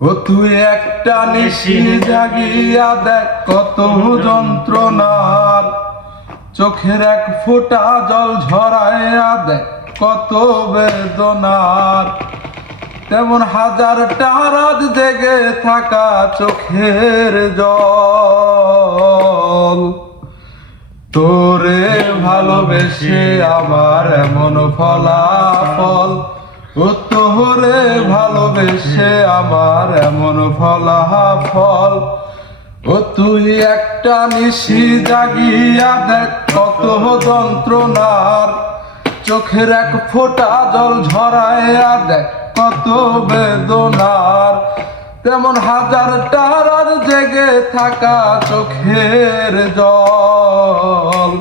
ও তুই একটা নিশি জাগিয়া দেখ কত যন্ত্রণার, চোখের এক ফোঁটা জল ঝরাইয়া দেখ কত বেদনার। তেমন হাজারটা রাত জেগে থাকা চোখের জল, তোরে ভালোবেসে আমার এমন ফলাফল। ও তোরে ভালোবেসে আমার এমন ফলাফল। ও তুই একটা নিশি জাগিয়া দেখ কত যন্ত্রণার, চোখের এক ফোঁটা জল ঝরাইয়া দেখ কত বেদনার। তেমন হাজারটা রাত জেগে থাকা চোখের জল,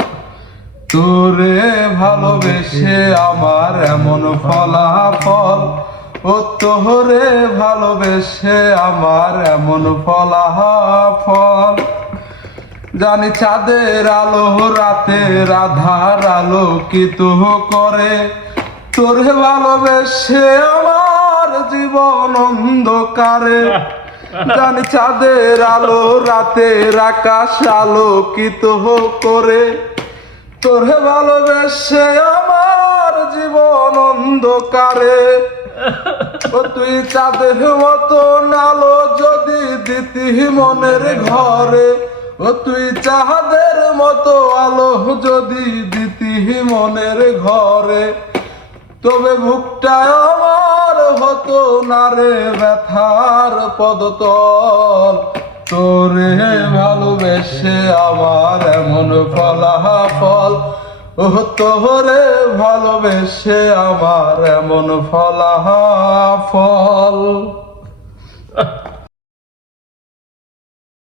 তোরে ভালোবেসে আমার এমন ফলাফল। ও তোরে ভালোবেসে আমার এমন ফলাফল। জানি চাঁদের আলো রাতের আধার আলোকিত করে, তোরে ভালোবেসে আমার জীবন অন্ধকারে। জানি চাঁদের আলো রাতের আকাশ আলোকিত করে, তোরে ভালোবেসে আমার জীবন অন্ধকারে। ও তুই চাঁদের মতো আলো যদি দিতি মনের ঘরে, ও তুই চাঁদের মতো আলো যদি দিতি মনের ঘরে, তবে বুকটা আমার হতো না রে ব্যথার পদতল। তোরে ভালোবেসে আমার এমন ফলাফল। ও তোরে ভালোবেসে আমার এমন ফলাফল।